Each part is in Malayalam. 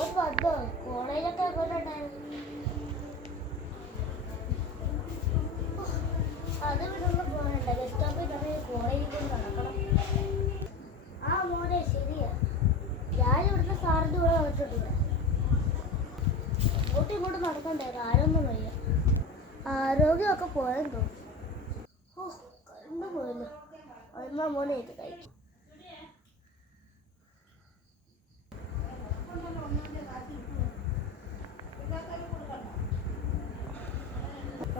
കോളേജൊക്കെ എങ്ങോട്ടുണ്ടായിരുന്നു? അത് വിടുന്ന പോകണ്ട, ബസ് സ്റ്റോപ്പിൽ തന്നെ കോളേജിൽ കൊണ്ട് നടക്കണം. ആ മോനെ ശരിയാ, ഞാൻ ഇവിടുത്തെ സാറിൻ്റെ കൂടെ വന്നിട്ടുണ്ട്. അങ്ങോട്ടും ഇങ്ങോട്ടും നടക്കണ്ടേ, കാലൊന്നും വയ്യ. ആരോഗ്യമൊക്കെ പോയെന്ന് തോന്നുന്നു. ഓ കണ്ടു പോയല്ലോ. അമ്മ മോനെ ഇത് കഴിക്കും.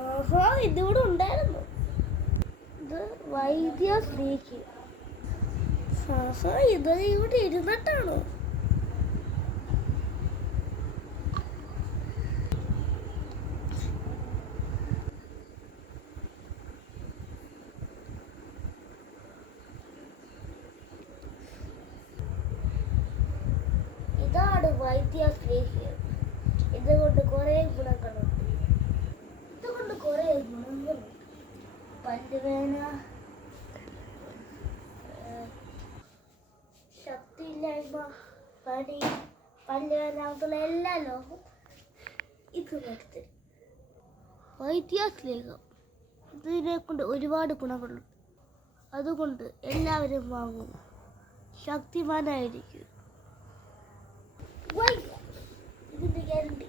ആഹാ, ഇതിവിടെ ഉണ്ടായിരുന്നു. ഇത് വൈദ്യശ്രീക്ക്. ആഹാ, ഇത് ഇവിടെ ഇരുന്നിട്ടാണോ? ഇതാണ് വൈദ്യശ്രീക്ക്. ഇതുകൊണ്ട് കുറേ ഗുണങ്ങളുണ്ട്. ഇതുകൊണ്ട് കുറേ ഗുണങ്ങളുണ്ട്. പല്ലുവേദന, ശക്തിയില്ലായ്മ, പനി, പല്ലുവേദന എല്ലാ ലോകവും ഇത് വരുത്തി. വൈദ്യശ്രീകം ഇതിനെ കൊണ്ട് ഒരുപാട് ഗുണങ്ങളുണ്ട്. അതുകൊണ്ട് എല്ലാവരും വാങ്ങും. ശക്തിമാനായിരിക്കും. ഇതിന്റെ ഗ്യാരണ്ടി.